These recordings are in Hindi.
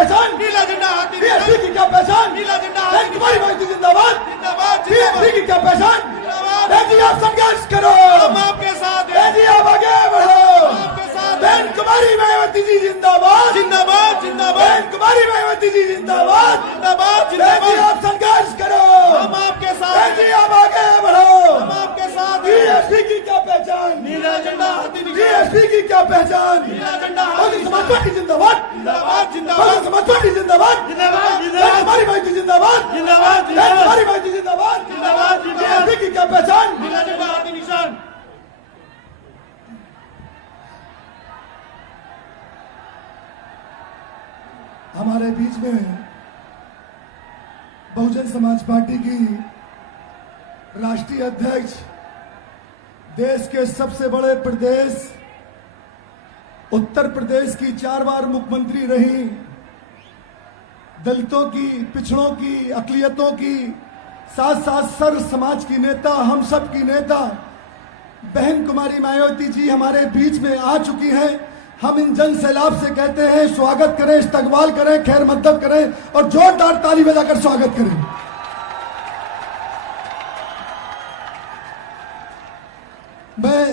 पहचान, नीला झंडा हाथी बीएसपी की क्या पहचान, नीला झंडा बहन कुमारी माइती जिंदाबाद, जिंदाबाद बीएसपी की क्या पहचान, बहन जी आप संघर्ष करो, हम आपके साथ हैं, बहन जी आप आगे बढ़ो, आपके साथ बहन कुमारी मायावती जी जिंदाबाद, जिंदाबाद जिंदाबाद बहन कुमारी मायावती जी जिंदाबाद, जिंदाबाद बहन जी जिंदाबाद आप संघर्ष करो, हम आपके साथ बहन जी हैं, आप आगे बढ़ो, हम आपके साथ हैं, बीएसपी की क्या पहचान, नीला झंडा हाथी बीएसपी की क्या पहचान, नीला झंडा बहुजन समाज पार्टी जिंदाबाद, जिंदाबाद जिंदाबाद बहुजन समाज पार्टी जिंदाबाद, जिंदाबाद बहन जिंदाबाद कुमारी माइती जिंदाबाद, जिंदाबाद बहन कुमारी माइती जिंदाबाद, जिंदाबाद जिंदाबाद बीएसपी की क्या पहचान, नीला झंडा हाथी निशान। हमारे बीच में बहुजन समाज पार्टी की राष्ट्रीय अध्यक्ष, देश के सबसे बड़े प्रदेश उत्तर प्रदेश की 4 बार मुख्यमंत्री रही, दलितों की, पिछड़ों की, अकलियतों की, साथ साथ सर्व समाज की नेता, हम सब की नेता बहन कुमारी मायावती जी हमारे बीच में आ चुकी हैं। हम इन जन सैलाब से कहते हैं स्वागत करें, इस्तकबाल करें, खैर मकदम करें और जोरदार ताली बजाकर स्वागत करें। मैं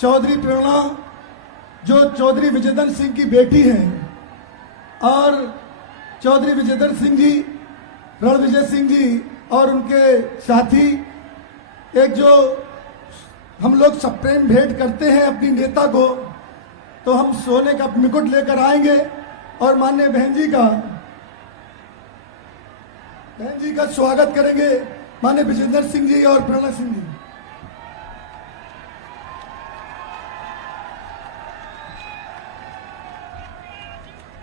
चौधरी प्रेरणा जो चौधरी विजयदन सिंह की बेटी हैं और चौधरी विजयदन सिंह जी, रणविजय सिंह जी और उनके साथी, एक जो हम लोग सप्रेम भेंट करते हैं अपनी नेता को, तो हम सोने का मुकुट लेकर आएंगे और माननीय बहन जी का स्वागत करेंगे, माननीय विजेंद्र सिंह जी और प्रेरणा सिंह जी।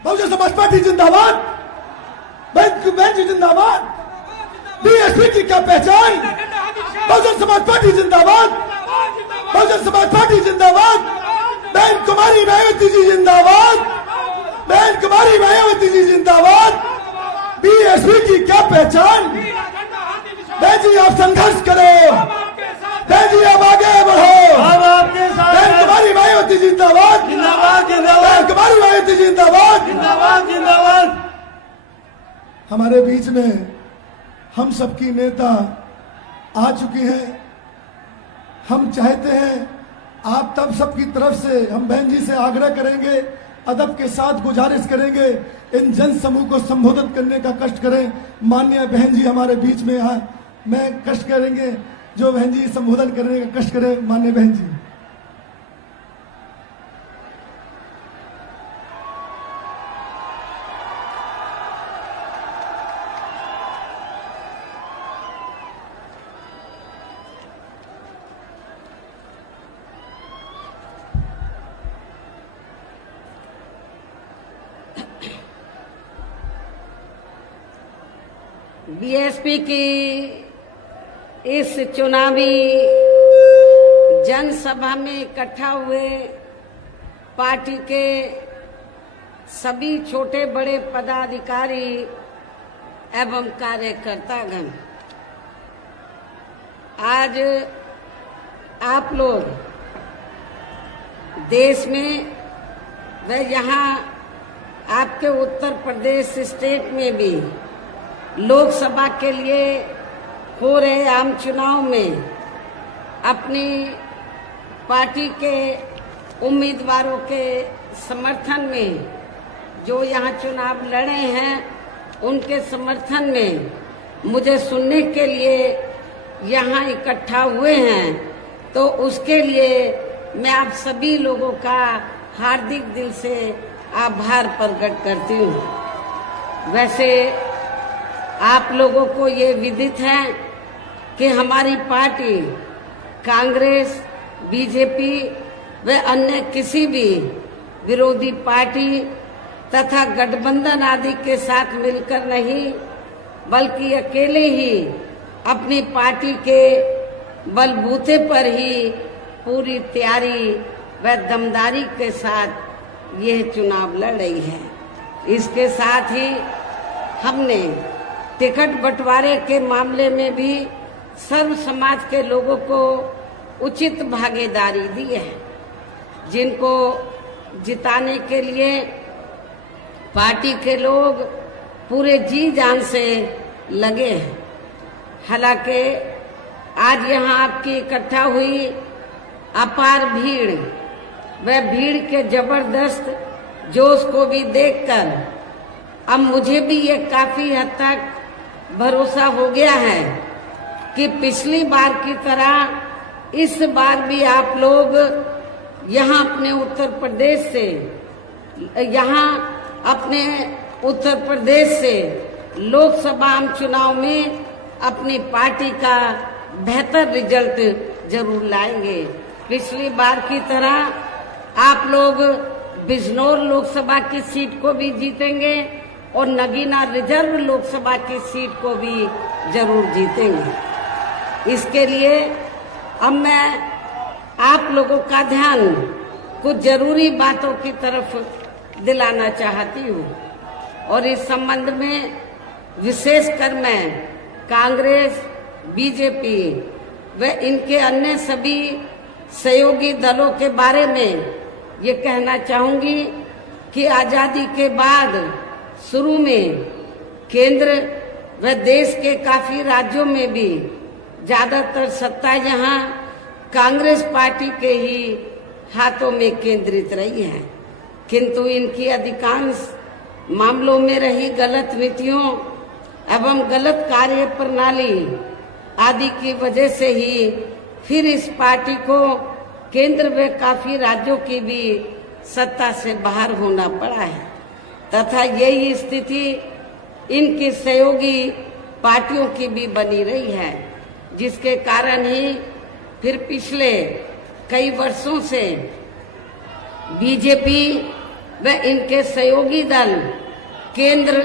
बहुजन समाज पार्टी जिंदाबाद, बहन जी जिंदाबाद, बीएसपी की क्या पहचान, बहुजन समाज पार्टी जिंदाबाद, बहुजन समाज पार्टी जिंदाबाद, बहन कुमारी मायावती जी जिंदाबाद, बहन कुमारी मायावती जी जिंदाबाद, बीएसपी की क्या पहचान, बहन जी आप संघर्ष करो, बहन जी आप आगे बढ़ो, हम आपके साथ बहन हैं, कुमारी मायावती जिंदाबाद, जिंदाबाद बहन जिंदाबाद कुमारी मायावती जिंदाबाद। जिंदाबाद जिंदाबाद। हमारे बीच में हम सबकी नेता आ चुकी हैं। हम चाहते हैं आप तब सबकी तरफ से हम बहन जी से आग्रह करेंगे, अदब के साथ गुजारिश करेंगे, इन जन समूह को संबोधित करने का कष्ट करें। माननीय बहन जी हमारे बीच में मैं कष्ट करेंगे, जो बहन जी संबोधन करने का कष्ट करें। माननीय बहन जी। बीएसपी की इस चुनावी जनसभा में इकट्ठा हुए पार्टी के सभी छोटे बड़े पदाधिकारी एवं कार्यकर्तागण, आज आप लोग देश में व यहाँ आपके उत्तर प्रदेश स्टेट में भी लोकसभा के लिए हो रहे आम चुनाव में अपनी पार्टी के उम्मीदवारों के समर्थन में जो यहाँ चुनाव लड़े हैं, उनके समर्थन में मुझे सुनने के लिए यहाँ इकट्ठा हुए हैं, तो उसके लिए मैं आप सभी लोगों का हार्दिक दिल से आभार प्रकट करती हूँ। वैसे आप लोगों को ये विदित है कि हमारी पार्टी कांग्रेस, बीजेपी व अन्य किसी भी विरोधी पार्टी तथा गठबंधन आदि के साथ मिलकर नहीं, बल्कि अकेले ही अपनी पार्टी के बलबूते पर ही पूरी तैयारी व दमदारी के साथ यह चुनाव लड़ रही है। इसके साथ ही हमने टिकट बंटवारे के मामले में भी सर्व समाज के लोगों को उचित भागीदारी दी है, जिनको जिताने के लिए पार्टी के लोग पूरे जी जान से लगे हैं। हालांकि आज यहाँ आपकी इकट्ठा हुई अपार भीड़, वह भीड़ के जबरदस्त जोश को भी देखकर अब मुझे भी ये काफी हद तक भरोसा हो गया है कि पिछली बार की तरह इस बार भी आप लोग यहाँ अपने उत्तर प्रदेश से लोकसभा आम चुनाव में अपनी पार्टी का बेहतर रिजल्ट जरूर लाएंगे। पिछली बार की तरह आप लोग बिजनौर लोकसभा की सीट को भी जीतेंगे और नगीना रिजर्व लोकसभा की सीट को भी जरूर जीतेंगे। इसके लिए अब मैं आप लोगों का ध्यान कुछ जरूरी बातों की तरफ दिलाना चाहती हूँ और इस संबंध में विशेषकर मैं कांग्रेस, बीजेपी व इनके अन्य सभी सहयोगी दलों के बारे में ये कहना चाहूंगी कि आजादी के बाद शुरू में केंद्र व देश के काफी राज्यों में भी ज्यादातर सत्ता यहाँ कांग्रेस पार्टी के ही हाथों में केंद्रित रही है, किंतु इनकी अधिकांश मामलों में रही गलत नीतियों एवं गलत कार्य प्रणाली आदि की वजह से ही फिर इस पार्टी को केंद्र व काफी राज्यों की भी सत्ता से बाहर होना पड़ा है तथा यही स्थिति इनकी सहयोगी पार्टियों की भी बनी रही है, जिसके कारण ही फिर पिछले कई वर्षों से बीजेपी व इनके सहयोगी दल केंद्र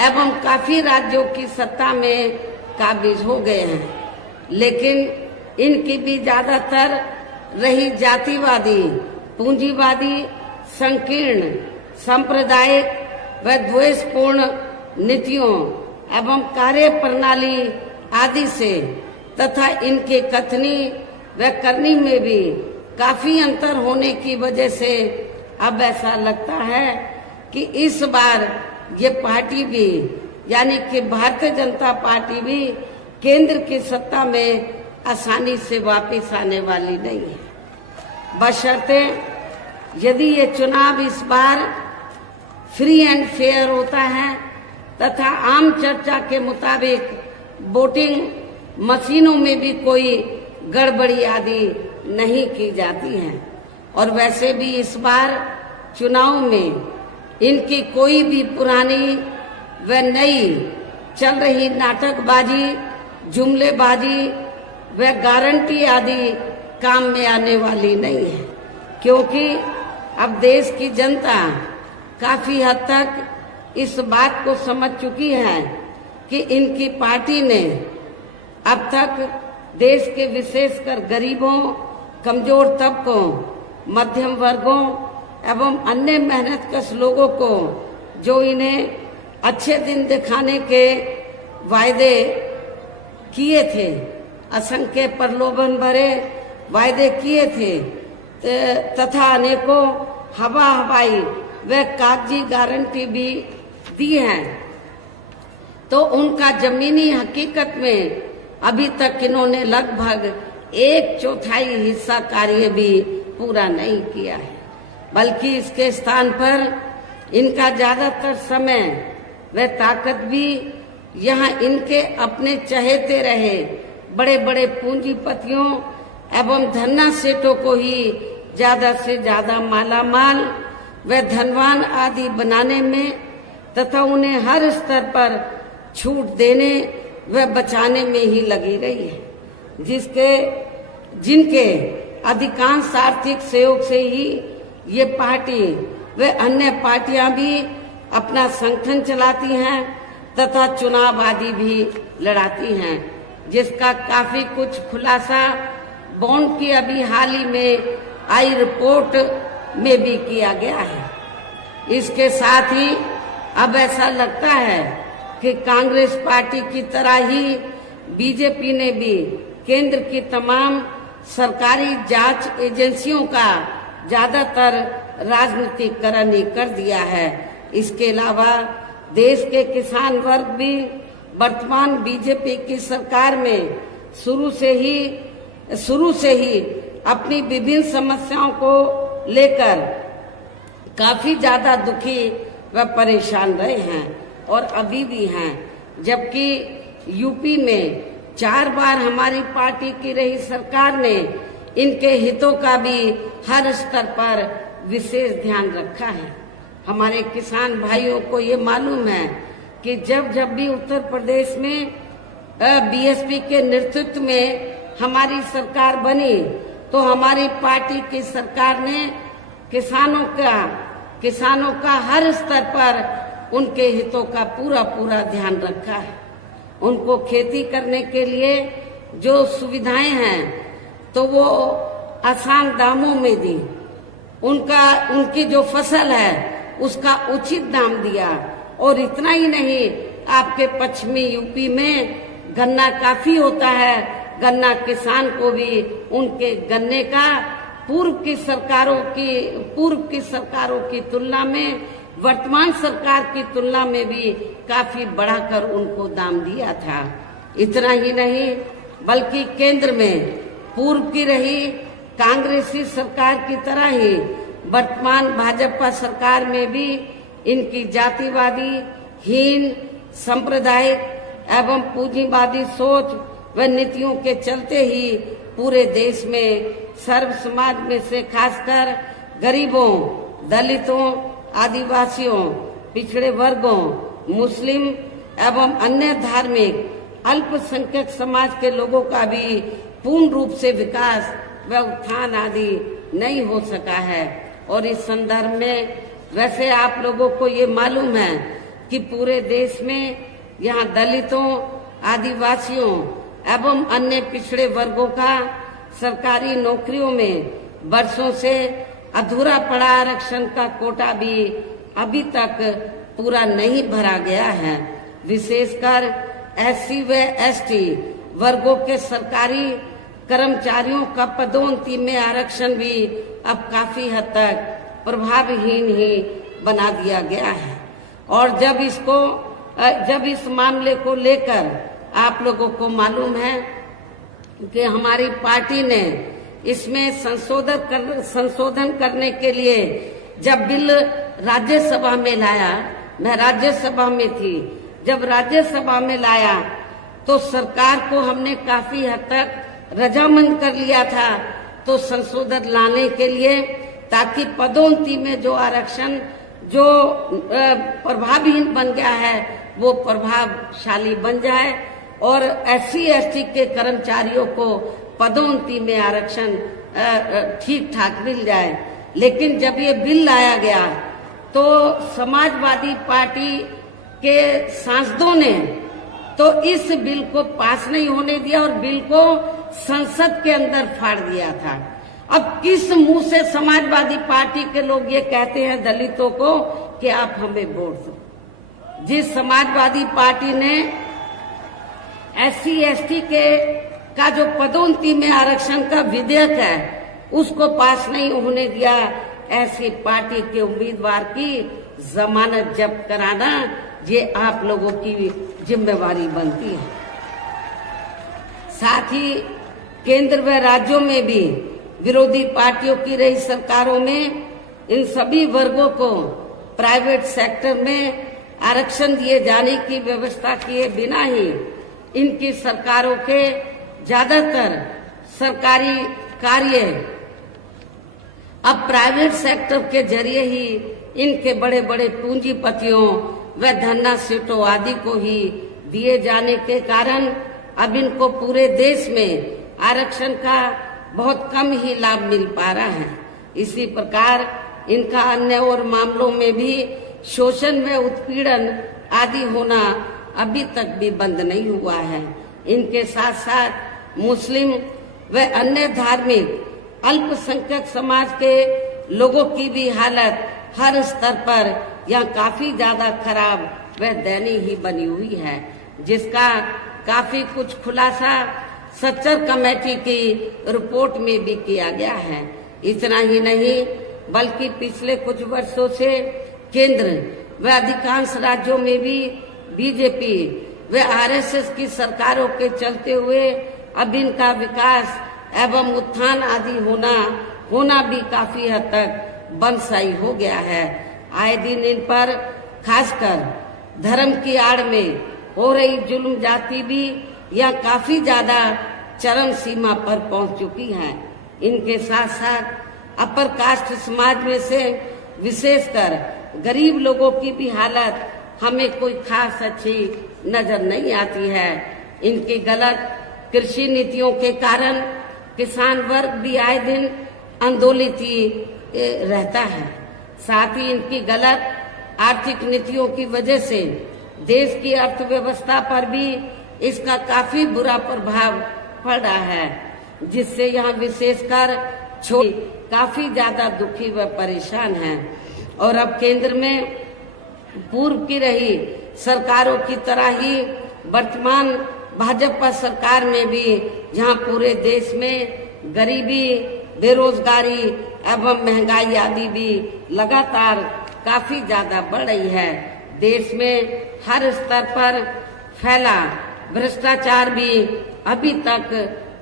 एवं काफी राज्यों की सत्ता में काबिज हो गए हैं, लेकिन इनकी भी ज्यादातर रही जातिवादी, पूंजीवादी, संकीर्ण, सांप्रदायिक व द्वेषपूर्ण नीतियों एवं कार्य प्रणाली आदि से तथा इनके कथनी व करनी में भी काफी अंतर होने की वजह से अब ऐसा लगता है कि इस बार ये पार्टी भी यानी कि भारतीय जनता पार्टी भी केंद्र की सत्ता में आसानी से वापस आने वाली नहीं है, बशर्ते यदि ये चुनाव इस बार फ्री एंड फेयर होता है तथा आम चर्चा के मुताबिक वोटिंग मशीनों में भी कोई गड़बड़ी आदि नहीं की जाती है। और वैसे भी इस बार चुनाव में इनकी कोई भी पुरानी व नई चल रही नाटकबाजी, जुमलेबाजी व गारंटी आदि काम में आने वाली नहीं है, क्योंकि अब देश की जनता काफी हद तक इस बात को समझ चुकी है कि इनकी पार्टी ने अब तक देश के विशेषकर गरीबों, कमजोर तबकों, मध्यम वर्गों एवं अन्य मेहनतकश लोगों को जो इन्हें अच्छे दिन दिखाने के वायदे किए थे, असंख्य प्रलोभन भरे वायदे किए थे तथा अनेकों हवाई व कागजी गारंटी भी दी है, तो उनका जमीनी हकीकत में अभी तक इन्होंने लगभग 1/4 हिस्सा कार्य भी पूरा नहीं किया है, बल्कि इसके स्थान पर इनका ज्यादातर समय व ताकत भी यहाँ इनके अपने चहेते रहे बड़े बड़े पूंजीपतियों एवं धन्ना सेठों को ही ज्यादा से ज्यादा मालामाल व धनवान आदि बनाने में तथा उन्हें हर स्तर पर छूट देने व बचाने में ही लगी रही है, जिनके अधिकांश आर्थिक सहयोग से ही ये पार्टी व अन्य पार्टियां भी अपना संगठन चलाती हैं तथा चुनाव आदि भी लड़ाती हैं, जिसका काफी कुछ खुलासा बॉन्ड की अभी हाल ही में आई रिपोर्ट में भी किया गया है। इसके साथ ही अब ऐसा लगता है कि कांग्रेस पार्टी की तरह ही बीजेपी ने भी केंद्र की तमाम सरकारी जांच एजेंसियों का ज्यादातर राजनीतिकरण ही कर दिया है इसके अलावा देश के किसान वर्ग भी वर्तमान बीजेपी की सरकार में शुरू से ही अपनी विभिन्न समस्याओं को लेकर काफी ज्यादा दुखी व परेशान रहे हैं और अभी भी हैं। जबकि यूपी में 4 बार हमारी पार्टी की रही सरकार ने इनके हितों का भी हर स्तर पर विशेष ध्यान रखा है। हमारे किसान भाइयों को ये मालूम है कि जब भी उत्तर प्रदेश में बीएसपी के नेतृत्व में हमारी सरकार बनी तो हमारी पार्टी की सरकार ने किसानों का हर स्तर पर उनके हितों का पूरा ध्यान रखा है। उनको खेती करने के लिए जो सुविधाएं हैं तो वो आसान दामों में दी। उनकी जो फसल है उसका उचित दाम दिया। और इतना ही नहीं, आपके पश्चिमी यूपी में गन्ना काफी होता है। गन्ना किसान को भी उनके गन्ने का पूर्व की सरकारों की तुलना में वर्तमान सरकार की तुलना में भी काफी बढ़ाकर उनको दाम दिया था। इतना ही नहीं, बल्कि केंद्र में पूर्व की रही कांग्रेसी सरकार की तरह ही वर्तमान भाजपा सरकार में भी इनकी जातिवादी, हीन, सांप्रदायिक एवं पूंजीवादी सोच व नीतियों के चलते ही पूरे देश में सर्व समाज में से खासकर गरीबों, दलितों, आदिवासियों, पिछड़े वर्गों, मुस्लिम एवं अन्य धार्मिक अल्पसंख्यक समाज के लोगों का भी पूर्ण रूप से विकास व उत्थान आदि नहीं हो सका है। और इस संदर्भ में वैसे आप लोगों को ये मालूम है कि पूरे देश में यहाँ दलितों, आदिवासियों एवं अन्य पिछड़े वर्गों का सरकारी नौकरियों में वर्षों से अधूरा पड़ा आरक्षण का कोटा भी अभी तक पूरा नहीं भरा गया है। विशेषकर एससी व एसटी वर्गों के सरकारी कर्मचारियों का पदोन्नति में आरक्षण भी अब काफी हद तक प्रभावहीन ही बना दिया गया है। और जब इस मामले को लेकर आप लोगों को मालूम है कि हमारी पार्टी ने इसमें संशोधन करने के लिए जब बिल राज्यसभा में लाया, मैं राज्यसभा में थी, जब राज्यसभा में लाया तो सरकार को हमने काफी हद तक रजामंद कर लिया था तो संशोधन लाने के लिए, ताकि पदोन्नति में जो आरक्षण जो प्रभावहीन बन गया है वो प्रभावशाली बन जाए और एससी एसटी के कर्मचारियों को पदोन्नति में आरक्षण ठीक ठाक मिल जाए। लेकिन जब ये बिल लाया गया तो समाजवादी पार्टी के सांसदों ने तो इस बिल को पास नहीं होने दिया और बिल को संसद के अंदर फाड़ दिया था। अब किस मुंह से समाजवादी पार्टी के लोग ये कहते हैं दलितों को कि आप हमें वोट दो? जिस समाजवादी पार्टी ने एससी एसटी का जो पदोन्नति में आरक्षण का विधेयक है उसको पास नहीं होने दिया, ऐसी पार्टी के उम्मीदवार की जमानत जब्त कराना ये आप लोगों की जिम्मेवारी बनती है। साथ ही केंद्र व राज्यों में भी विरोधी पार्टियों की रही सरकारों में इन सभी वर्गों को प्राइवेट सेक्टर में आरक्षण दिए जाने की व्यवस्था किए बिना ही इनकी सरकारों के ज्यादातर सरकारी कार्य अब प्राइवेट सेक्टर के जरिए ही इनके बड़े बड़े पूंजीपतियों व धन्ना सीटों आदि को ही दिए जाने के कारण अब इनको पूरे देश में आरक्षण का बहुत कम ही लाभ मिल पा रहा है। इसी प्रकार इनका अन्य और मामलों में भी शोषण व उत्पीड़न आदि होना अभी तक भी बंद नहीं हुआ है। इनके साथ साथ मुस्लिम व अन्य धार्मिक अल्पसंख्यक समाज के लोगों की भी हालत हर स्तर पर यह काफी ज्यादा खराब व दयनीय ही बनी हुई है, जिसका काफी कुछ खुलासा सच्चर कमेटी की रिपोर्ट में भी किया गया है। इतना ही नहीं बल्कि पिछले कुछ वर्षों से केंद्र व अधिकांश राज्यों में भी बीजेपी व आरएसएस की सरकारों के चलते हुए अब इनका विकास एवं उत्थान आदि होना भी काफी हद तक बंदशाई हो गया है। आए दिन इन पर खासकर धर्म की आड़ में हो रही जुल्म जाति भी यह काफी ज्यादा चरम सीमा पर पहुंच चुकी है। इनके साथ साथ अपर कास्ट समाज में से विशेषकर गरीब लोगों की भी हालत हमें कोई खास अच्छी नजर नहीं आती है। इनकी गलत कृषि नीतियों के कारण किसान वर्ग भी आए दिन आंदोलित रहता है। साथ ही इनकी गलत आर्थिक नीतियों की वजह से देश की अर्थव्यवस्था पर भी इसका काफी बुरा प्रभाव पड़ रहा है, जिससे यहाँ विशेषकर छोटे काफी ज्यादा दुखी व परेशान हैं। और अब केंद्र में पूर्व की रही सरकारों की तरह ही वर्तमान भाजपा सरकार में भी यहाँ पूरे देश में गरीबी, बेरोजगारी एवं महंगाई आदि भी लगातार काफी ज्यादा बढ़ रही है। देश में हर स्तर पर फैला भ्रष्टाचार भी अभी तक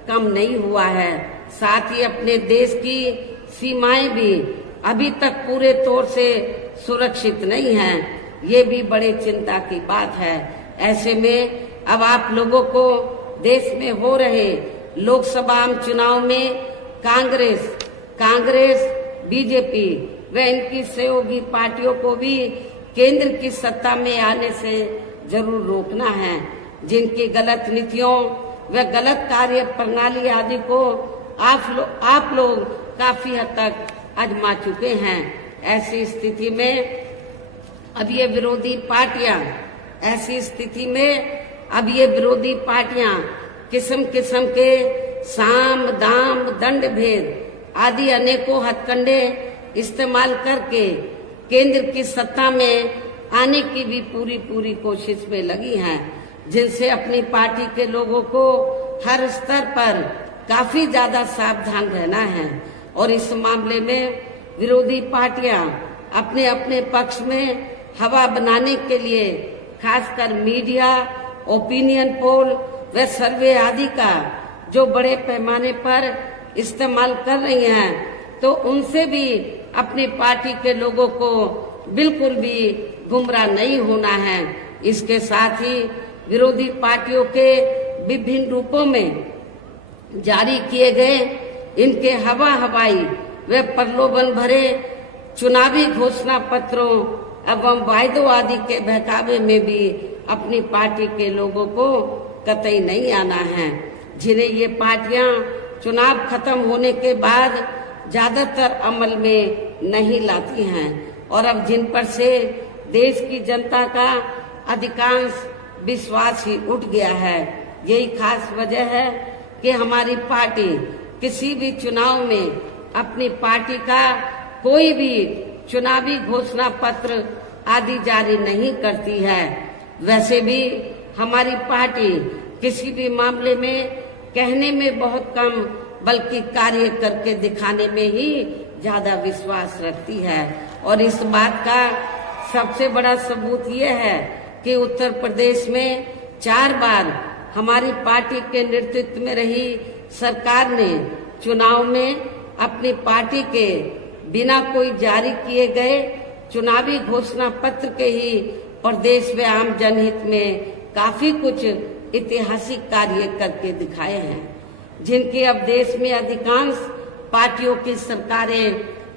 कम नहीं हुआ है। साथ ही अपने देश की सीमाएं भी अभी तक पूरे तौर से सुरक्षित नहीं हैं। ये भी बड़े चिंता की बात है। ऐसे में अब आप लोगों को देश में हो रहे लोकसभा आम चुनाव में कांग्रेस, बीजेपी व इनकी सहयोगी पार्टियों को भी केंद्र की सत्ता में आने से जरूर रोकना है। जिनकी गलत नीतियों व गलत कार्य प्रणाली आदि को आप लोग काफी हद तक आजमा चुके हैं। ऐसी स्थिति में अब ये विरोधी पार्टियां किस्म किस्म के साम दाम दंड भेद आदि अनेकों हथकंडे इस्तेमाल करके केंद्र की सत्ता में आने की भी पूरी कोशिश में लगी हैं, जिनसे अपनी पार्टी के लोगों को हर स्तर पर काफी ज्यादा सावधान रहना है। और इस मामले में विरोधी पार्टियां अपने अपने पक्ष में हवा बनाने के लिए खासकर मीडिया, ओपिनियन पोल व सर्वे आदि का जो बड़े पैमाने पर इस्तेमाल कर रही हैं, तो उनसे भी अपनी पार्टी के लोगों को बिल्कुल भी गुमराह नहीं होना है। इसके साथ ही विरोधी पार्टियों के विभिन्न रूपों में जारी किए गए इनके हवाई व प्रलोभन भरे चुनावी घोषणा पत्रों एवं वायदों आदि के बहकावे में भी अपनी पार्टी के लोगों को कतई नहीं आना है, जिन्हें ये पार्टियां चुनाव खत्म होने के बाद ज्यादातर अमल में नहीं लाती हैं। और अब जिन पर से देश की जनता का अधिकांश विश्वास ही उठ गया है। यही खास वजह है कि हमारी पार्टी किसी भी चुनाव में अपनी पार्टी का कोई भी चुनावी घोषणा पत्र आदि जारी नहीं करती है। वैसे भी हमारी पार्टी किसी भी मामले में कहने में बहुत कम बल्कि कार्य करके दिखाने में ही ज्यादा विश्वास रखती है। और इस बात का सबसे बड़ा सबूत ये है कि उत्तर प्रदेश में 4 बार हमारी पार्टी के नेतृत्व में रही सरकार ने चुनाव में अपनी पार्टी के बिना कोई जारी किए गए चुनावी घोषणा पत्र के ही प्रदेश व आम जनहित में काफी कुछ ऐतिहासिक कार्य करके दिखाए हैं, जिनकी अब देश में अधिकांश पार्टियों की सरकारें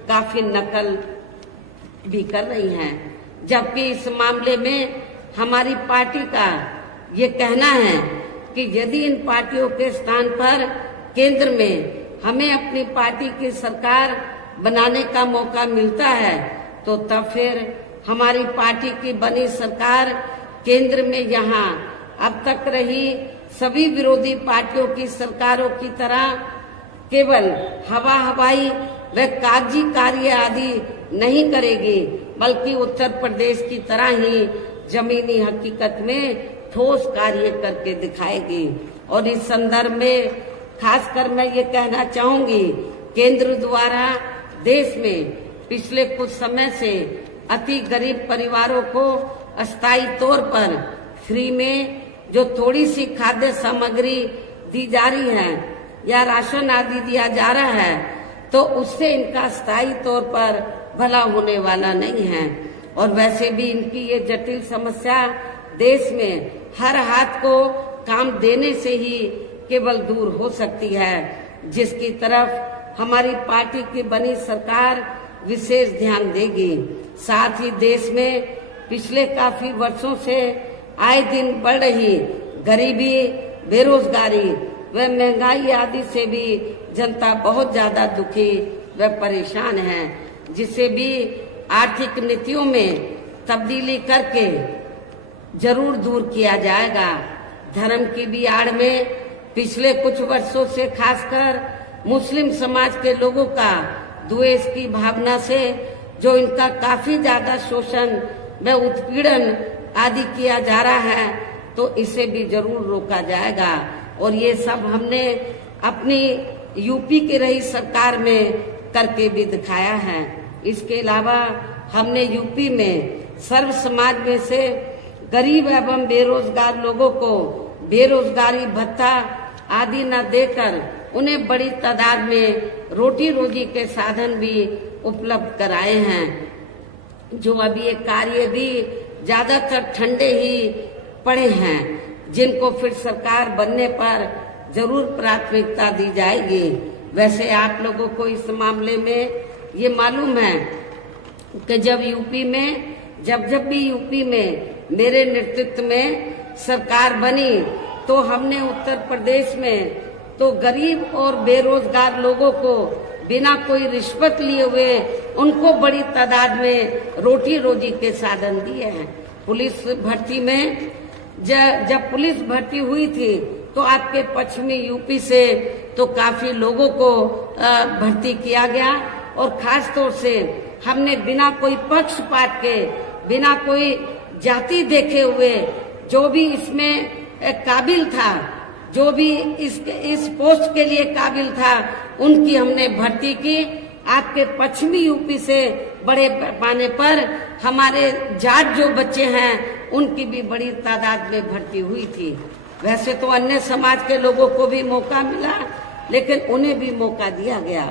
काफी नकल भी कर रही हैं। जबकि इस मामले में हमारी पार्टी का ये कहना है कि यदि इन पार्टियों के स्थान पर केंद्र में हमें अपनी पार्टी की सरकार बनाने का मौका मिलता है, तो तब फिर हमारी पार्टी की बनी सरकार केंद्र में यहाँ अब तक रही सभी विरोधी पार्टियों की सरकारों की तरह केवल हवाई व कागजी कार्य आदि नहीं करेगी, बल्कि उत्तर प्रदेश की तरह ही जमीनी हकीकत में ठोस कार्य करके दिखाएगी। और इस संदर्भ में खासकर मैं ये कहना चाहूंगी, केंद्र द्वारा देश में पिछले कुछ समय से अति गरीब परिवारों को अस्थायी तौर पर फ्री में जो थोड़ी सी खाद्य सामग्री दी जा रही है या राशन आदि दिया जा रहा है, तो उससे इनका स्थायी तौर पर भला होने वाला नहीं है। और वैसे भी इनकी ये जटिल समस्या देश में हर हाथ को काम देने से ही केवल दूर हो सकती है, जिसकी तरफ हमारी पार्टी की बनी सरकार विशेष ध्यान देगी। साथ ही देश में पिछले काफी वर्षों से आए दिन बढ़ रही गरीबी, बेरोजगारी व महंगाई आदि से भी जनता बहुत ज्यादा दुखी व परेशान है, जिसे भी आर्थिक नीतियों में तब्दीली करके जरूर दूर किया जाएगा। धर्म की भी आड़ में पिछले कुछ वर्षों से खासकर मुस्लिम समाज के लोगों का द्वेष की भावना से जो इनका काफी ज्यादा शोषण व उत्पीड़न आदि किया जा रहा है, तो इसे भी जरूर रोका जाएगा। और ये सब हमने अपनी यूपी की रही सरकार में करके भी दिखाया है। इसके अलावा हमने यूपी में सर्व समाज में से गरीब एवं बेरोजगार लोगों को बेरोजगारी भत्ता आदि न देकर उन्हें बड़ी तादाद में रोटी रोजी के साधन भी उपलब्ध कराए हैं। जो अभी ये कार्य भी ज्यादातर ठंडे ही पड़े हैं, जिनको फिर सरकार बनने पर जरूर प्राथमिकता दी जाएगी। वैसे आप लोगों को इस मामले में ये मालूम है कि जब भी यूपी में मेरे नेतृत्व में सरकार बनी, तो हमने उत्तर प्रदेश में तो गरीब और बेरोजगार लोगों को बिना कोई रिश्वत लिए हुए उनको बड़ी तादाद में रोटी रोजी के साधन दिए हैं। पुलिस भर्ती में जब पुलिस भर्ती हुई थी, तो आपके पश्चिमी यूपी से तो काफी लोगों को भर्ती किया गया, और खास तौर से हमने बिना कोई पक्षपात के, बिना कोई जाति देखे हुए जो भी इसमें काबिल था, जो भी इस पोस्ट के लिए काबिल था, उनकी हमने भर्ती की। आपके पश्चिमी यूपी से बड़े पैमाने पर हमारे जाट जो बच्चे हैं, उनकी भी बड़ी तादाद में भर्ती हुई थी। वैसे तो अन्य समाज के लोगों को भी मौका मिला, लेकिन उन्हें भी मौका दिया गया।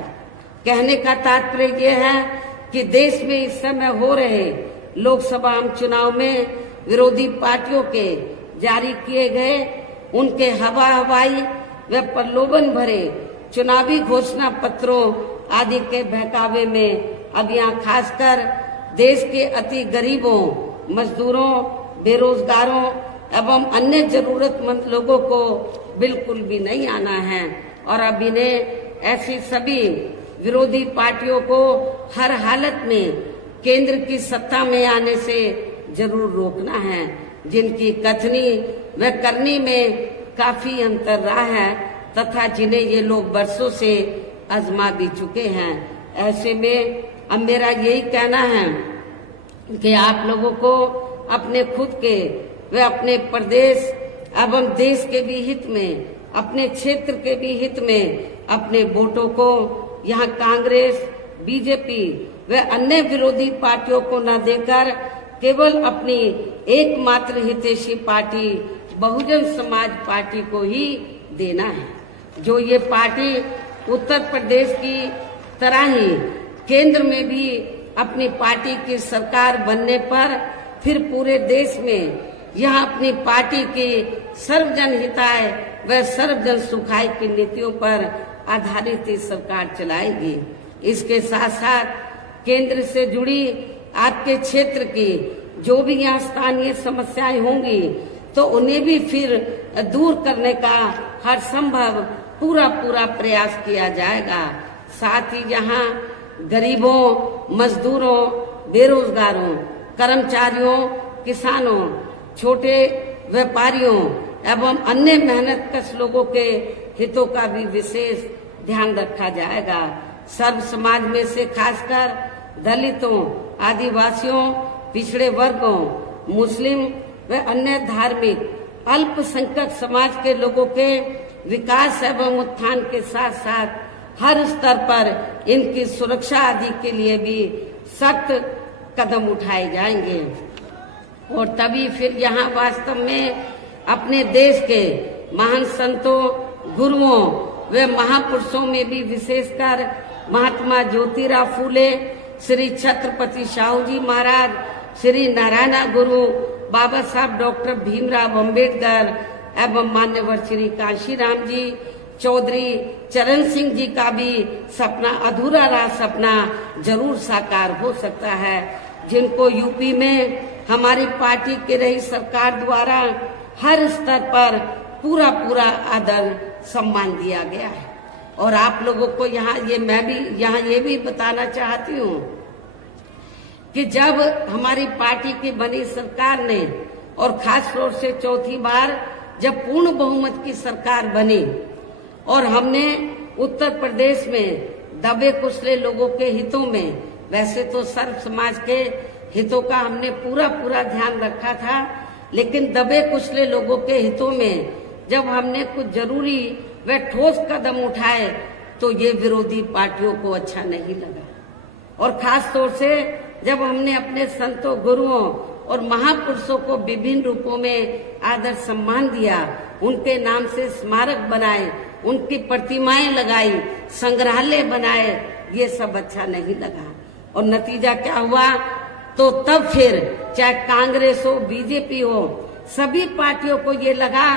कहने का तात्पर्य यह है कि देश में इस समय हो रहे लोकसभा चुनाव में विरोधी पार्टियों के जारी किए गए उनके हवाई व प्रलोभन भरे चुनावी घोषणा पत्रों आदि के बहकावे में अब यहाँ खासकर देश के अति गरीबों, मजदूरों, बेरोजगारों एवं अन्य जरूरतमंद लोगों को बिल्कुल भी नहीं आना है। और अब इन्हें ऐसी सभी विरोधी पार्टियों को हर हालत में केंद्र की सत्ता में आने से जरूर रोकना है, जिनकी कथनी व करनी में काफी अंतर रहा है तथा जिन्हें ये लोग बरसों से आजमा भी चुके हैं। ऐसे में अब मेरा यही कहना है कि आप लोगों को अपने खुद के व अपने प्रदेश एवं देश के भी हित में, अपने क्षेत्र के भी हित में अपने वोटों को यहाँ कांग्रेस, बीजेपी व अन्य विरोधी पार्टियों को न देकर केवल अपनी एकमात्र हितैषी पार्टी बहुजन समाज पार्टी को ही देना है। जो ये पार्टी उत्तर प्रदेश की तरह ही केंद्र में भी अपनी पार्टी की सरकार बनने पर फिर पूरे देश में यह अपनी पार्टी की सर्वजन हिताय व सर्वजन सुखाय की नीतियों पर आधारित सरकार चलाएगी। इसके साथ साथ केंद्र से जुड़ी आपके क्षेत्र की जो भी यहाँ स्थानीय समस्याएं होंगी, तो उन्हें भी फिर दूर करने का हर संभव पूरा प्रयास किया जाएगा। साथ ही यहाँ गरीबों, मजदूरों, बेरोजगारों, कर्मचारियों, किसानों, छोटे व्यापारियों एवं अन्य मेहनतकश लोगों के हितों का भी विशेष ध्यान रखा जाएगा। सर्व समाज में से खासकर दलितों, आदिवासियों, पिछड़े वर्गों, मुस्लिम व अन्य धार्मिक अल्पसंख्यक समाज के लोगों के विकास एवं उत्थान के साथ साथ हर स्तर पर इनकी सुरक्षा आदि के लिए भी सख्त कदम उठाए जाएंगे और तभी फिर यहाँ वास्तव में अपने देश के महान संतों, गुरुओं व महापुरुषों में भी विशेषकर महात्मा ज्योतिराव फूले, श्री छत्रपति शाहू जी महाराज, श्री नारायण गुरु, बाबा साहब डॉक्टर भीमराव अंबेडकर एवं मान्यवर श्री कांशीराम जी, चौधरी चरण सिंह जी का भी सपना, अधूरा रहा सपना जरूर साकार हो सकता है, जिनको यूपी में हमारी पार्टी की रही सरकार द्वारा हर स्तर पर पूरा पूरा आदर सम्मान दिया गया है। और आप लोगों को मैं भी यहाँ ये भी बताना चाहती हूँ कि जब हमारी पार्टी की बनी सरकार ने और खास तौर से चौथी बार जब पूर्ण बहुमत की सरकार बनी और हमने उत्तर प्रदेश में दबे कुचले लोगों के हितों में, वैसे तो सर्व समाज के हितों का हमने पूरा ध्यान रखा था, लेकिन दबे कुचले लोगों के हितों में जब हमने कुछ जरूरी व ठोस कदम उठाए तो ये विरोधी पार्टियों को अच्छा नहीं लगा। और खास तौर से जब हमने अपने संतों, गुरुओं और महापुरुषों को विभिन्न रूपों में आदर सम्मान दिया, उनके नाम से स्मारक बनाए, उनकी प्रतिमाएं लगाई, संग्रहालय बनाए, ये सब अच्छा नहीं लगा। और नतीजा क्या हुआ, तो तब फिर चाहे कांग्रेस हो, बीजेपी हो, सभी पार्टियों को ये लगा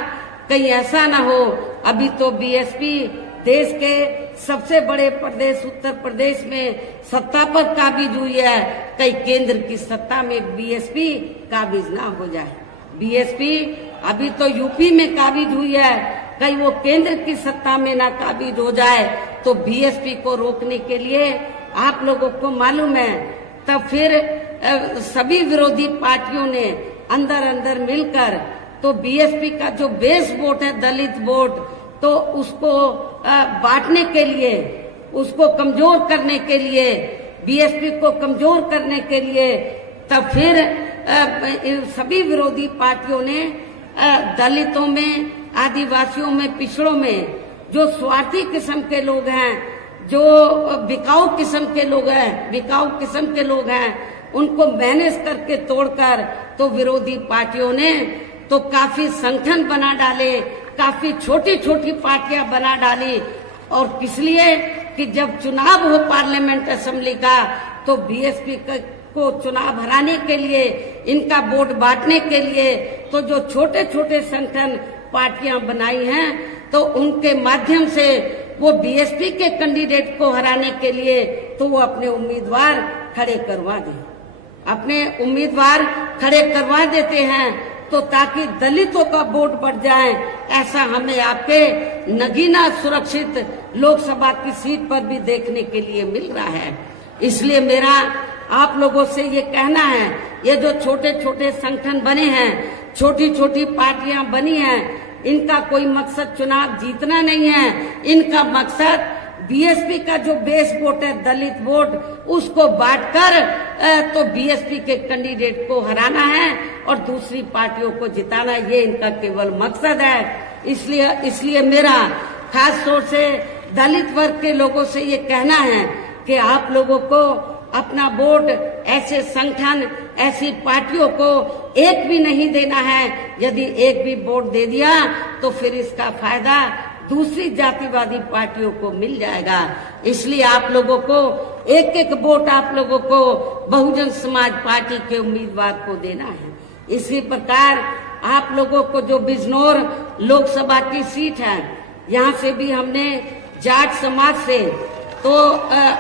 कहीं ऐसा ना हो, अभी तो बीएसपी देश के सबसे बड़े प्रदेश उत्तर प्रदेश में सत्ता पर काबिज हुई है, कहीं केंद्र की सत्ता में बीएसपी काबिज ना हो जाए। बीएसपी अभी तो यूपी में काबिज हुई है, कहीं वो केंद्र की सत्ता में ना काबिज हो जाए। तो बीएसपी को रोकने के लिए आप लोगों को मालूम है, तब फिर सभी विरोधी पार्टियों ने अंदर मिलकर तो बीएसपी का जो बेस वोट है, दलित वोट, तो उसको बांटने के लिए, उसको कमजोर करने के लिए, बीएसपी को कमजोर करने के लिए, तब फिर सभी विरोधी पार्टियों ने दलितों में, आदिवासियों में, पिछड़ों में जो स्वार्थी किस्म के लोग हैं, जो बिकाऊ किस्म के लोग हैं, उनको मैनेज करके तोड़कर तो विरोधी पार्टियों ने तो काफी संगठन बना डाले, काफी छोटी छोटी पार्टियां बना डाली। और किस लिए कि जब चुनाव हो पार्लियामेंट असेंबली का, तो बीएसपी को चुनाव हराने के लिए, इनका वोट बांटने के लिए तो जो छोटे छोटे संगठन पार्टियां बनाई हैं, तो उनके माध्यम से वो बीएसपी के कैंडिडेट को हराने के लिए तो वो अपने उम्मीदवार खड़े करवा देते हैं, तो ताकि दलितों का वोट बढ़ जाए। ऐसा हमें आपके नगीना सुरक्षित लोकसभा की सीट पर भी देखने के लिए मिल रहा है। इसलिए मेरा आप लोगों से ये कहना है, ये जो छोटे छोटे संगठन बने हैं, छोटी छोटी पार्टियां बनी हैं, इनका कोई मकसद चुनाव जीतना नहीं है। इनका मकसद बीएसपी का जो बेस वोट है, दलित वोट, उसको बांटकर तो बीएसपी के कैंडिडेट को हराना है और दूसरी पार्टियों को जिताना, ये इनका केवल मकसद है। इसलिए मेरा खास तौर से दलित वर्ग के लोगों से ये कहना है कि आप लोगों को अपना वोट ऐसे संगठन, ऐसी पार्टियों को एक भी नहीं देना है। यदि एक भी वोट दे दिया तो फिर इसका फायदा दूसरी जातिवादी पार्टियों को मिल जाएगा। इसलिए आप लोगों को एक एक वोट आप लोगों को बहुजन समाज पार्टी के उम्मीदवार को देना है। इसी प्रकार आप लोगों को जो बिजनौर लोकसभा की सीट है, यहाँ से भी हमने जाट समाज से तो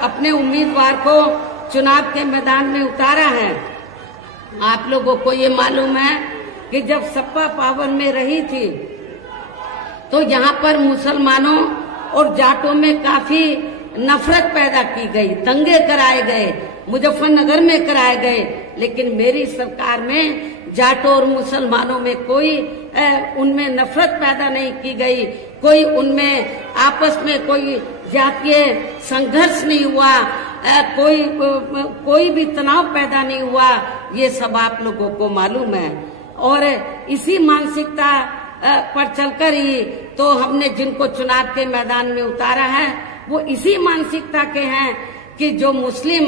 अपने उम्मीदवार को चुनाव के मैदान में उतारा है। आप लोगों को ये मालूम है कि जब सपा पावर में रही थी तो यहाँ पर मुसलमानों और जाटों में काफी नफरत पैदा की गई, दंगे कराए गए, मुजफ्फरनगर में कराए गए। लेकिन मेरी सरकार में जाटों और मुसलमानों में कोई उनमें नफरत पैदा नहीं की गई, कोई उनमें आपस में कोई जातीय संघर्ष नहीं हुआ, कोई भी तनाव पैदा नहीं हुआ। ये सब आप लोगों को मालूम है। और इसी मानसिकता पर चलकर ही तो हमने जिनको चुनाव के मैदान में उतारा है, वो इसी मानसिकता के हैं कि जो मुस्लिम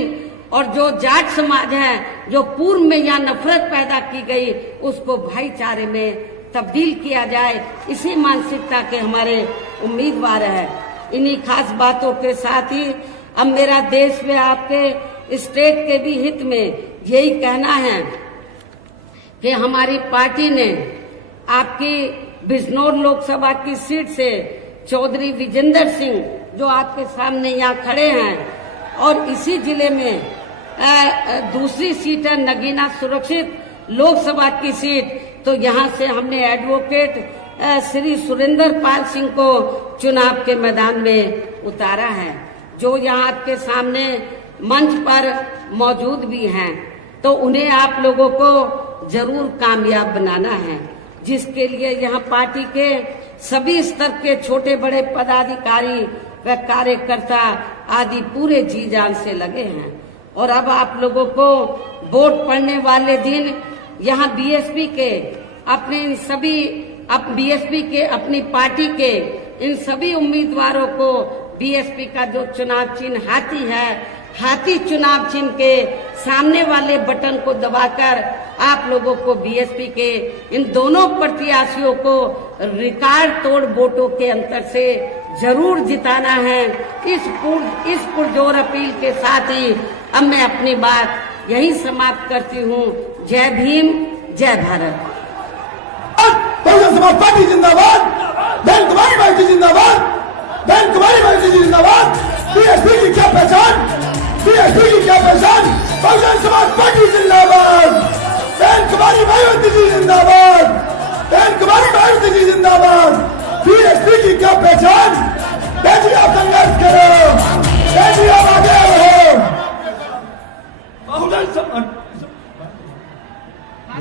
और जो जाट समाज है, जो पूर्व में यहाँ नफरत पैदा की गई, उसको भाईचारे में तब्दील किया जाए, इसी मानसिकता के हमारे उम्मीदवार है। इन्हीं खास बातों के साथ ही अब मेरा देश में आपके स्टेट के भी हित में यही कहना है कि हमारी पार्टी ने आपकी बिजनौर लोकसभा की सीट से चौधरी विजेंद्र सिंह, जो आपके सामने यहाँ खड़े हैं, और इसी जिले में दूसरी सीट है नगीना सुरक्षित लोकसभा की सीट, तो यहाँ से हमने एडवोकेट श्री सुरेंद्र पाल सिंह को चुनाव के मैदान में उतारा है, जो यहाँ आपके सामने मंच पर मौजूद भी हैं। तो उन्हें आप लोगों को जरूर कामयाब बनाना है, जिसके लिए यहाँ पार्टी के सभी स्तर के छोटे बड़े पदाधिकारी व कार्यकर्ता आदि पूरे जी जान से लगे हैं। और अब आप लोगों को वोट पड़ने वाले दिन यहाँ बीएसपी के अपने इन सभी बीएसपी के अपनी पार्टी के इन सभी उम्मीदवारों को बीएसपी का जो चुनाव चिन्ह हाथी है, हाथी चुनाव चिन्ह के सामने वाले बटन को दबाकर आप लोगों को बीएसपी के इन दोनों प्रत्याशियों को रिकॉर्ड तोड़ वोटों के अंतर से जरूर जिताना है। इस पुरजोर अपील के साथ ही अब मैं अपनी बात यही समाप्त करती हूँ। जय भीम, जय भारत। बहुजन समाज पार्टी जिंदाबाद, बहन कुमारी पार्टी जिंदाबाद, बहन कुमारी पार्टी जिंदाबाद।